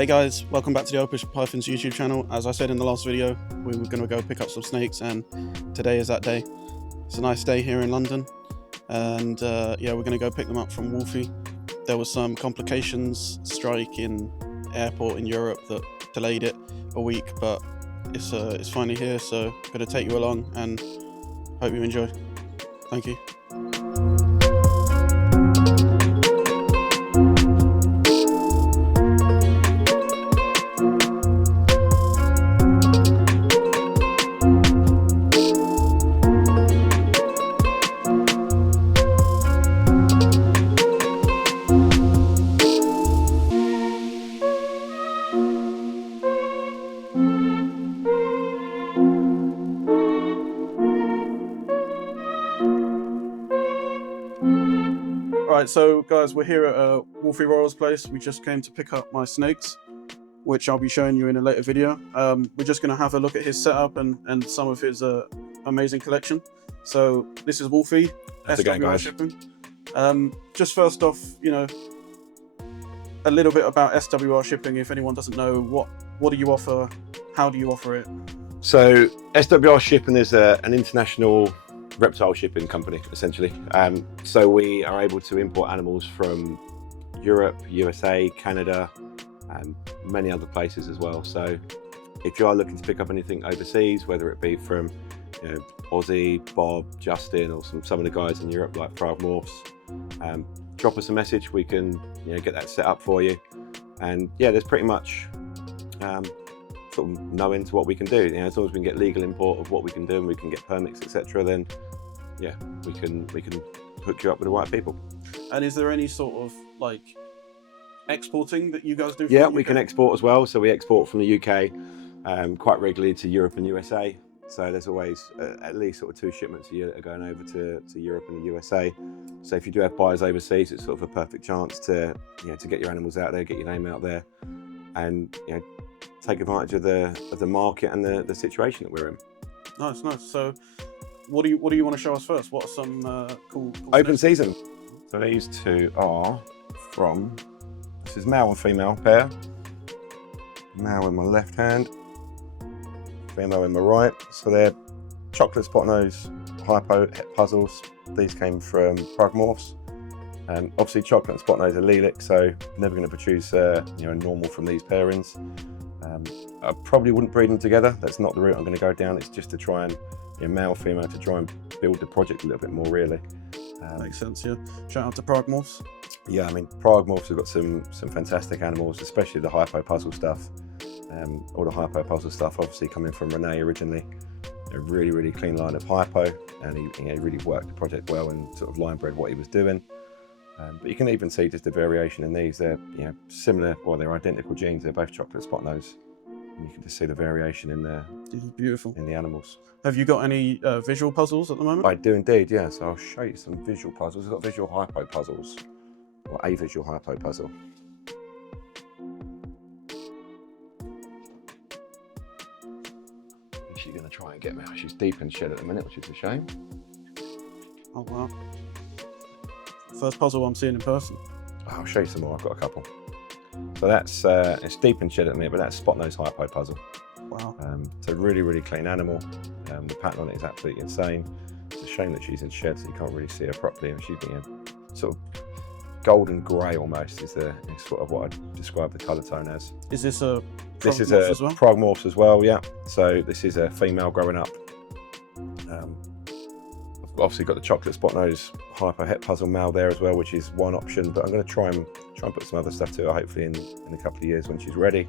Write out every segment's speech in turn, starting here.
Hey guys, welcome back to the Opus Pythons YouTube channel. As I said in the last video, we were going to go pick up some snakes, and today is that day. It's a nice day here in London, and yeah, we're going to go pick them up from Woolfie. There was some complications, strike in airport in Europe that delayed it a week, but it's finally here, so I'm going to take you along and hope you enjoy. Thank you. Right, so guys, we're here at Woolfie Royals place. We just came to pick up my snakes, which I'll be showing you in a later video. We're just going to have a look at his setup and some of his amazing collection. So this is Woolfie. How's it going, guys? Shipping. Just first off, you know, a little bit about SWR shipping. If anyone doesn't know, what do you offer? How do you offer it? So SWR shipping is an international reptile shipping company, essentially. So we are able to import animals from Europe, USA, Canada, and many other places as well. So if you are looking to pick up anything overseas, whether it be from Aussie, Bob, Justin, or some of the guys in Europe like Morphs, drop us a message. We can get that set up for you. And yeah, there's pretty much sort of no end to what we can do. As long as we can get legal import of what we can do and we can get permits, etc., then yeah, we can hook you up with the right people. And is there any sort of like exporting that you guys do? Yeah, we can export as well. So we export from the UK quite regularly to Europe and USA. So there's always at least sort of 2 shipments a year that are going over to Europe and the USA. So if you do have buyers overseas, it's sort of a perfect chance to to get your animals out there, get your name out there, and take advantage of the market and the situation that we're in. Nice. So what do you want to show us first? What are some cool open season? So these two are from, this is male and female pair. Male in my left hand, female in my right. So they're chocolate spot nose Hypo Puzzles. These came from Morphs. Obviously chocolate and spot nose are allelic, so never going to produce a normal from these pairings. I probably wouldn't breed them together. That's not the route I'm going to go down. It's just to try and male female to try and build the project a little bit more, really. Makes sense. Yeah. Shout out to Morphs. Yeah, I mean Morphs have got some fantastic animals, especially the Hypo Puzzle stuff. All the Hypo Puzzle stuff obviously coming from Renee originally. A really clean line of Hypo, and he really worked the project well and sort of line bred what he was doing. But you can even see just the variation in these. They're similar, well, they're identical genes. They're both chocolate spot nose, and you can just see the variation in the beautiful in the animals. Have you got any visual puzzles at the moment? I do indeed, yeah. So I'll show you some visual puzzles. I've got visual Hypo puzzles, or a visual Hypo puzzle. She's going to try and get me. She's deep in shed at the minute, which is a shame. Oh wow. First puzzle I'm seeing in person. I'll show you some more. I've got a couple. So that's it's deep in shed at the minute, but that's spot nose Hypo puzzle. Wow. It's a really clean animal. The pattern on it is absolutely insane. It's a shame that she's in shed, so you can't really see her properly. And she's sort of golden grey almost is sort of what I'd describe the colour tone as. Is this a This is a Morphs as well, yeah. So this is a female growing up. I've obviously got the chocolate spot nose Hypo Het Puzzle male there as well, which is one option, but I'm going to try and put some other stuff to her, hopefully in a couple of years when she's ready.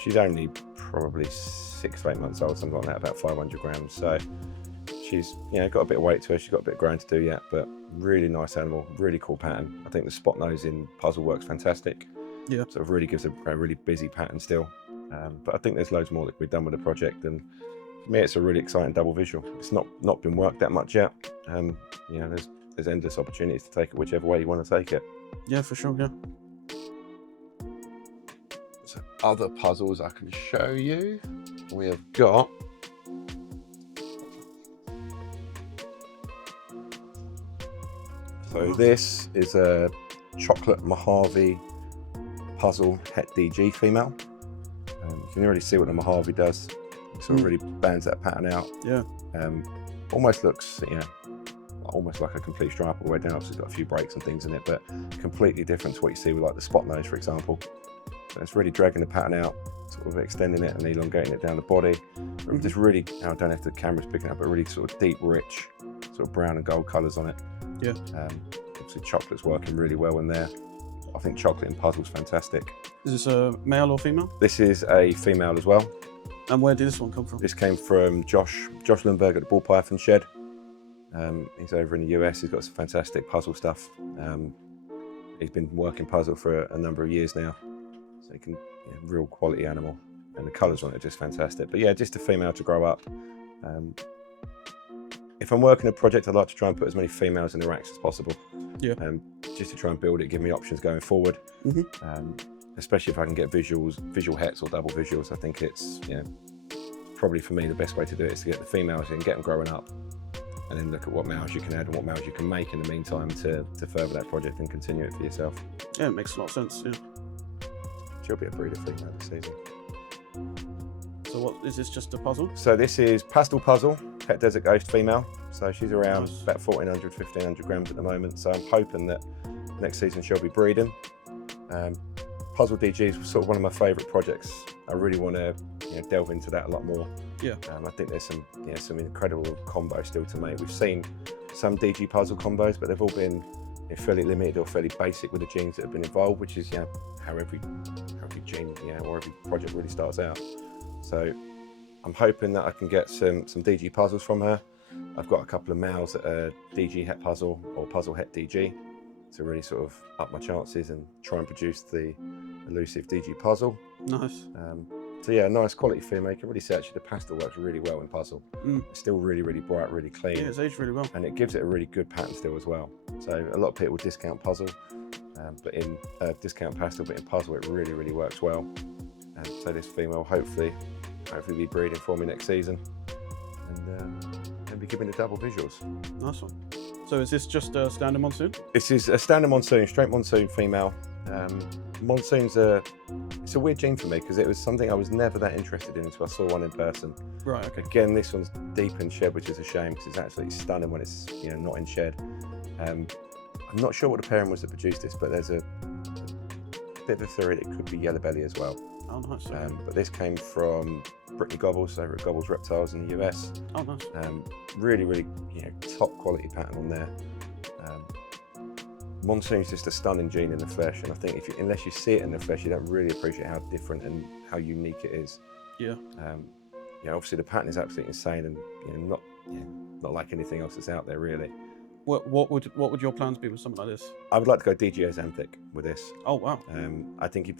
She's only probably 6 to 8 months old, something like that, about 500 grams. So she's got a bit of weight to her. She's got a bit of growing to do yet, but really nice animal, really cool pattern. I think the spot nose in puzzle works fantastic. Yeah. So it really gives a really busy pattern still. But I think there's loads more that can be done with the project, and for me it's a really exciting double visual. It's not been worked that much yet. There's endless opportunities to take it whichever way you want to take it. Yeah, for sure, yeah. So other puzzles I can show you. We have got so this is a chocolate Mojave Puzzle Het DG female. You can really see what the Mojave does. It sort of really bands that pattern out. Yeah. Almost looks, almost like a complete stripe all the way down. Obviously, it's got a few breaks and things in it, but completely different to what you see with like the spot nose, for example. So it's really dragging the pattern out, sort of extending it and elongating it down the body. Just really, I don't know if the camera's picking up, but really sort of deep, rich, sort of brown and gold colours on it. Yeah. Obviously, chocolate's working really well in there. I think chocolate in Puzzle's fantastic. Is this a male or female? This is a female as well. And where did this one come from? This came from Josh Lundberg at the Ball Python Shed. He's over in the US. He's got some fantastic puzzle stuff. He's been working puzzle for a number of years now. So he can, real quality animal. And the colours on it are just fantastic. But yeah, just a female to grow up. If I'm working a project, I'd like to try and put as many females in the racks as possible. Yeah. Just to try and build it, give me options going forward. Especially if I can get visual hets or double visuals. I think it's, probably for me the best way to do it is to get the females in, get them growing up, and then look at what males you can add and what males you can make in the meantime to further that project and continue it for yourself. Yeah, it makes a lot of sense. Yeah. She'll be a breeder female this season. So what is this? Just a puzzle? So this is Pastel Puzzle, Het Desert Ghost female. So she's around about 1,400, 1,500 grams at the moment. So I'm hoping that next season she'll be breeding. Puzzle DG is sort of one of my favourite projects. I really want to delve into that a lot more. Yeah. I think there's some incredible combos still to make. We've seen some DG puzzle combos, but they've all been fairly limited or fairly basic with the genes that have been involved, which is how every gene or every project really starts out. So I'm hoping that I can get some DG puzzles from her. I've got a couple of males that are DG Het Puzzle or Puzzle Het DG to really sort of up my chances and try and produce the elusive DG puzzle. Nice. So yeah, nice quality female. You can really see actually the pastel works really well in puzzle. It's still really, really bright, really clean. Yeah, it's aged really well. And it gives it a really good pattern still as well. So a lot of people discount puzzle, but in discount pastel, but in puzzle it really, really works well. And so this female hopefully be breeding for me next season, and be giving the double visuals. Nice one. So is this just a standard Monsoon? This is a standard Monsoon, straight Monsoon female. Monsoon's it's a weird gene for me because it was something I was never that interested in until I saw one in person. Right, okay. Again, this one's deep in shed, which is a shame because it's absolutely stunning when it's not in shed. I'm not sure what the pairing was that produced this, but there's a bit of a theory that it could be Yellowbelly as well. Oh, nice. But this came from Brittany Gobbles over at Gobbles Reptiles in the US. Oh, nice. Really, really top quality pattern on there. Monsoon's just a stunning gene in the flesh, and I think unless you see it in the flesh, you don't really appreciate how different and how unique it is. Yeah. Obviously the pattern is absolutely insane, and not like anything else that's out there really. What would your plans be with something like this? I would like to go DG Xanthic with this. Oh wow. I think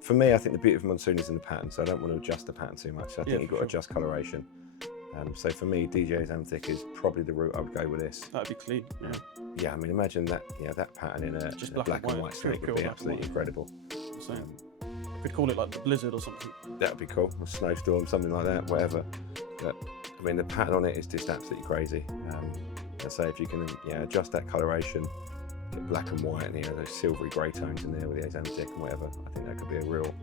for me, I think the beauty of Monsoon is in the pattern, so I don't want to adjust the pattern too much. So I think you've got to adjust coloration. So for me, DG Xanthic is probably the route I would go with this. That'd be clean. Yeah, I mean, imagine that that pattern in a black and white snake would be absolutely incredible. Could call it like the Blizzard or something. That would be cool, a snowstorm, something like that, whatever. But I mean, the pattern on it is just absolutely crazy. I'd say if you can adjust that coloration, get black and white and those silvery grey tones in there with the Xanthic and whatever, I think that could be a real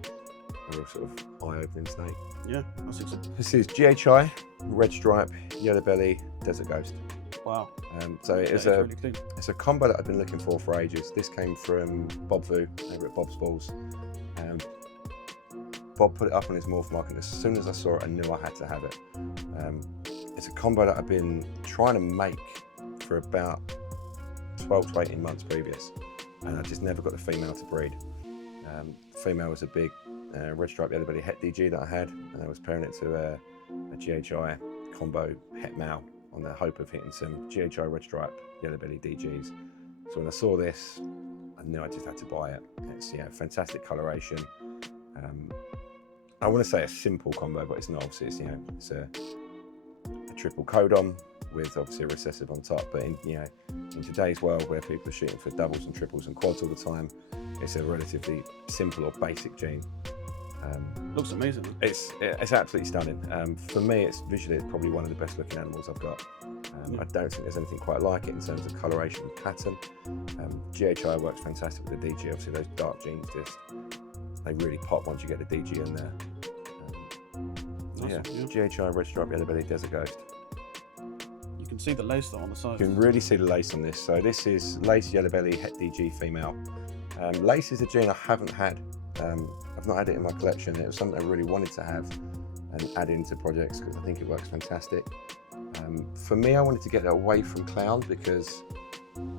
sort of eye-opening snake. Yeah, that's exciting. This is GHI, Red Stripe, Yellowbelly, Desert Ghost. Wow. So it's a combo that I've been looking for ages. This came from Bob Vu over at Bob's Balls. Bob put it up on his morph market, and as soon as I saw it, I knew I had to have it. It's a combo that I've been trying to make for about 12 to 18 months previous, and I just never got the female to breed. Female was a big Red Stripe Yellowbelly Het DG that I had, and I was pairing it to a GHI combo Het male on the hope of hitting some GHI Red Stripe Yellowbelly DGs. So when I saw this, I knew I just had to buy it. It's fantastic coloration. I want to say a simple combo, but it's not. Obviously, it's a triple codon with obviously a recessive on top. But in today's world where people are shooting for doubles and triples and quads all the time, it's a relatively simple or basic gene. Looks amazing. It's absolutely stunning. For me, it's probably one of the best looking animals I've got. I don't think there's anything quite like it in terms of coloration and pattern. GHI works fantastic with the DG. Obviously, those dark genes just they really pop once you get the DG in there. Awesome, GHI Red Stripe Yellowbelly Desert Ghost. You can see the lace though on the side. You can really see the lace on this. So this is lace Yellowbelly Het DG female. Lace is a gene I haven't had. I've not had it in my collection. It was something I really wanted to have and add into projects because I think it works fantastic. For me, I wanted to get it away from clown because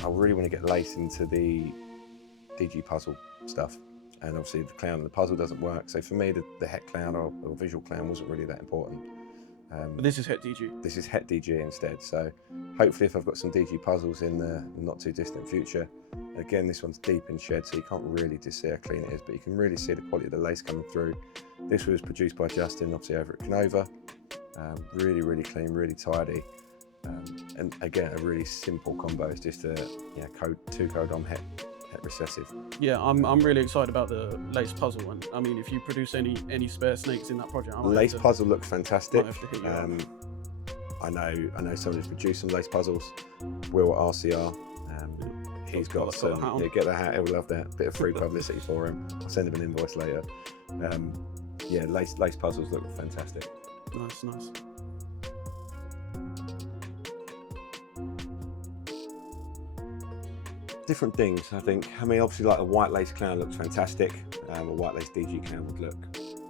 I really want to get lace into the DG puzzle stuff. And obviously the clown and the puzzle doesn't work. So for me, the Het clown or visual clown wasn't really that important. But this is Het DG. This is Het DG instead. So hopefully if I've got some DG puzzles in the not too distant future, again, this one's deep in shed, so you can't really just see how clean it is, but you can really see the quality of the lace coming through. This was produced by Justin, obviously over at Canova. Really, really clean, really tidy. And again, a really simple combo. It's just a two codon Het recessive. Yeah, I'm really excited about the lace puzzle, and I mean, if you produce any spare snakes in that project, The lace puzzle looks fantastic. Might have to hit you up. I know someone who's produced some lace puzzles. Will at RCR. He's got some. Yeah, get the hat. He'll love that. Bit of free publicity for him. I'll send him an invoice later. Yeah, lace puzzles look fantastic. Nice, nice. Different things, I think. I mean, obviously, like a white lace clown looks fantastic. A white lace DG clown would look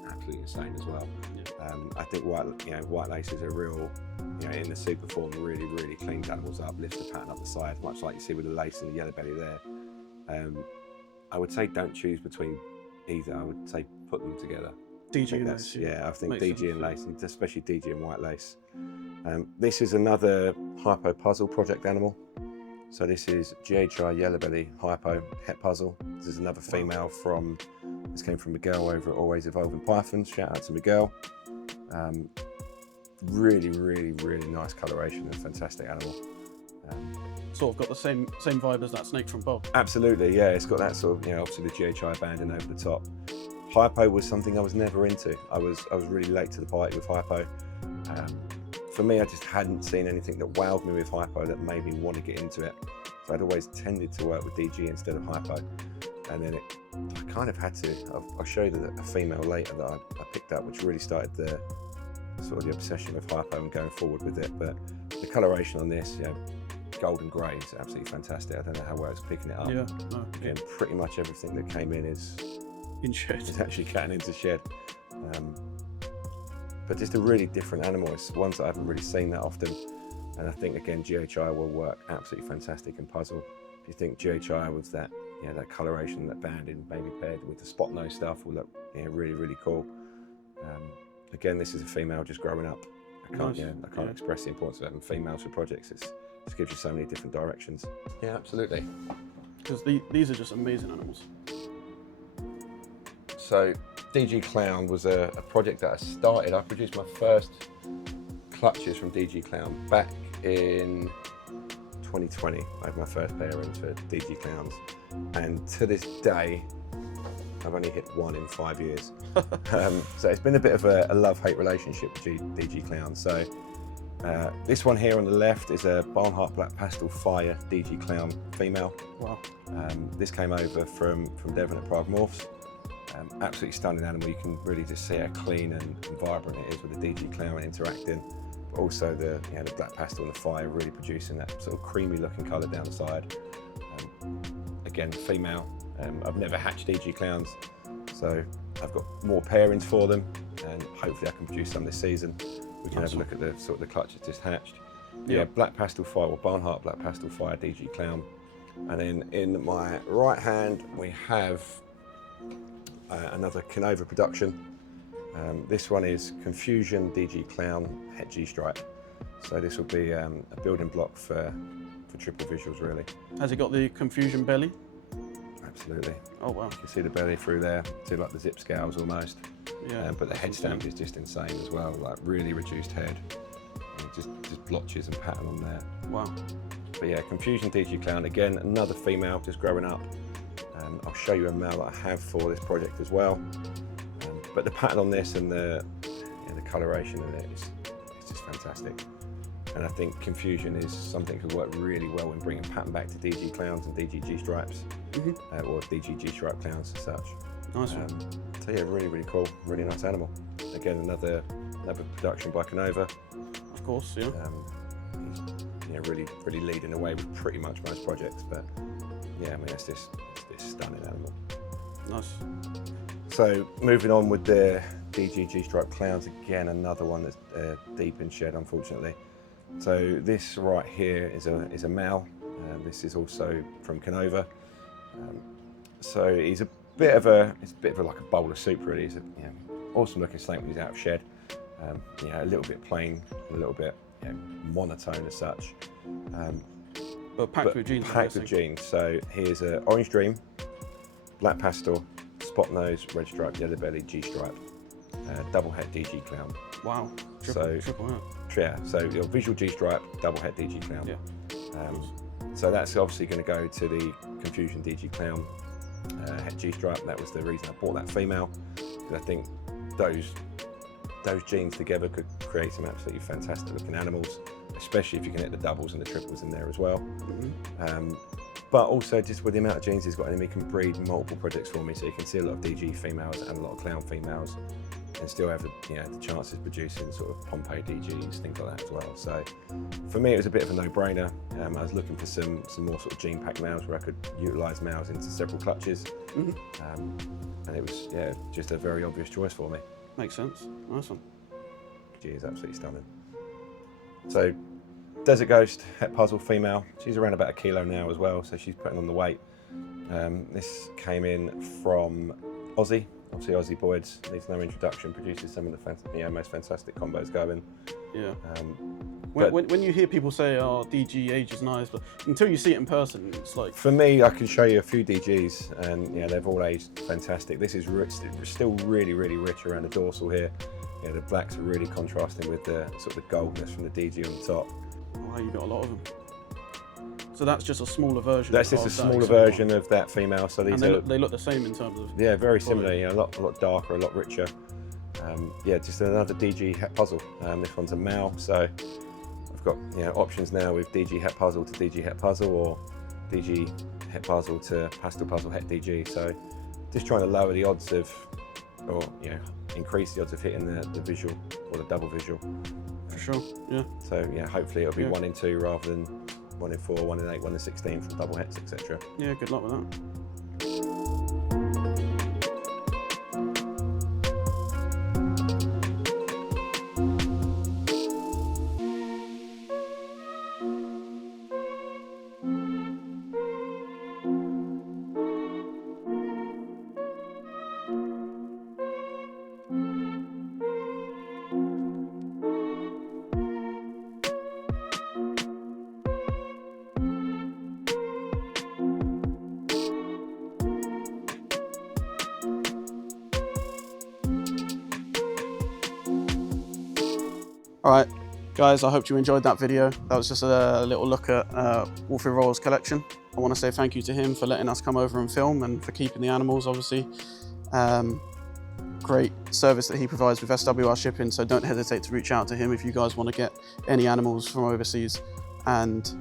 absolutely insane as well. Yeah. I think white lace is a real, in the super form, really, really cleans animals up, lifts the pattern up the side, much like you see with the lace and the Yellowbelly there. I would say don't choose between either. I would say put them together. DG and lace. Yeah, I think Makes DG sense. and lace, and especially DG and white lace. This is another Hypo Puzzle project animal. So this is GHI Yellowbelly Hypo Het Puzzle. This is another female this came from Miguel over at Always Evolving Pythons. Shout out to Miguel. Really, really, really nice coloration and fantastic animal. Sort of got the same vibe as that snake from Bob. Absolutely, yeah. It's got that sort of, obviously the GHI banding over the top. Hypo was something I was never into. I was really late to the party with Hypo. For me, I just hadn't seen anything that wowed me with Hypo that made me want to get into it. So I'd always tended to work with DG instead of Hypo. And then I kind of had to. I'll show you a female later that I picked up, which really started the obsession with Hypo and going forward with it. But the coloration on this, golden grey is absolutely fantastic. I don't know how well it's picking it up. Yeah, no. Again, pretty much everything that came in is In shed. It's actually cutting into shed. But just a really different animal. It's ones that I haven't really seen that often. And I think, again, GHI will work absolutely fantastic in puzzle. If you think GHI with that, that coloration, that banding, maybe paired with the spot nose stuff will look, really, really cool. Again, this is a female just growing up. I can't express the importance of having females for projects. It gives you so many different directions. Yeah, absolutely. Because these are just amazing animals. So DG Clown was a project that I started. I produced my first clutches from DG Clown back in 2020. I had my first pairings for DG Clowns, and to this day I've only hit one in 5 years. So it's been a bit of a love-hate relationship with DG Clown. So this one here on the left is a Barnhart Black Pastel Fire DG Clown female. Wow. This came over from Devon at Prague Morphs. Absolutely stunning animal. You can really just see how clean and vibrant it is with the DG Clown interacting, but also the black pastel and the fire really producing that sort of creamy looking colour down the side. Again, female. I've never hatched DG Clowns, so I've got more pairings for them, and hopefully I can produce some this season. We can have a look at the clutches just hatched. Yeah, black pastel fire, or Barnhart Black Pastel Fire DG Clown. And then in my right hand we have another Canova production. This one is Confusion DG Clown Het G Stripe. So this will be a building block for triple visuals, really. Has it got the Confusion belly? Absolutely. Oh wow. You can see the belly through there, do like the zip scales almost. Yeah. But the head stamp is just insane as well, like really reduced head. And just blotches and pattern on there. Wow. But yeah, Confusion DG Clown, again, another female just growing up. I'll show you a male that I have for this project as well. But the pattern on this and the coloration in it is just fantastic. And I think Confusion is something that could work really well in bringing pattern back to DG Clowns and DG G Stripes, or DG G Stripe Clowns as such. Nice one. So yeah, really, really cool, really nice animal. Again, another production by Canova. Of course, yeah. He's really leading the way with pretty much most projects. But yeah, I mean, it's this stunning animal. Nice. So moving on with the DG G-stripe clowns, again another one that's deep in shed, unfortunately. So this right here is a male. This is also from Canova. So he's a bit of like a bowl of soup, really. He's a awesome looking snake when he's out of shed. A little bit plain, a little bit monotone as such. But packed with genes. Packed with genes. So here's an orange dream, black pastel, spot nose, red stripe, Yellowbelly, G-stripe, double het DG clown. Wow. Triple hat. Yeah, so your visual G-stripe, double het DG clown. Yeah. So that's obviously going to go to the Confusion DG clown het G-stripe. That was the reason I bought that female, because I think those genes together could create some absolutely fantastic looking animals, especially if you can get the doubles and the triples in there as well. Mm-hmm. But also just with the amount of genes he's got in him, he can breed multiple projects for me, so you can see a lot of DG females and a lot of clown females, and still have the chances of producing sort of Pompeii DGs, things like that as well. So for me, it was a bit of a no-brainer. I was looking for some more sort of gene-packed males where I could utilise males into several clutches. Mm-hmm. And it was just a very obvious choice for me. Makes sense. Nice one. She is absolutely stunning. So Desert Ghost, het puzzle female. She's around about 1 kilo now as well, so she's putting on the weight. This came in from Aussie. Obviously Aussie Boyd's needs no introduction, produces some of the most fantastic combos going. Yeah. When you hear people say, "Oh, DG age is nice," but until you see it in person, it's like. For me, I can show you a few DGs, and they've all aged fantastic. This is still really, really rich around the dorsal here. The blacks are really contrasting with the sort of the goldness from the DG on the top. Wow, you've got a lot of them. So that's just a smaller version. That's just a smaller version of that female. So these they look the same in terms of. Yeah, very similar. A lot darker, a lot richer. Just another DG het puzzle. This one's a male, so I've got options now with DG het puzzle to DG het puzzle, or DG het puzzle to pastel puzzle het DG. So just trying to lower the odds of, or increase the odds of hitting the visual or the double visual. For sure. Yeah. So hopefully it'll be 1 in 2 rather than 1 in 4, 1 in 8, 1 in 16 from double hets, etc. Yeah, good luck with that. Alright guys, I hope you enjoyed that video. That was just a little look at Woolfie Royals' collection. I want to say thank you to him for letting us come over and film, and for keeping the animals, obviously. Great service that he provides with SWR shipping, so don't hesitate to reach out to him if you guys want to get any animals from overseas. And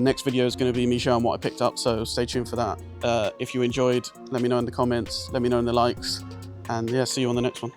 next video is going to be me showing what I picked up, so stay tuned for that. If you enjoyed, let me know in the comments, let me know in the likes, and see you on the next one.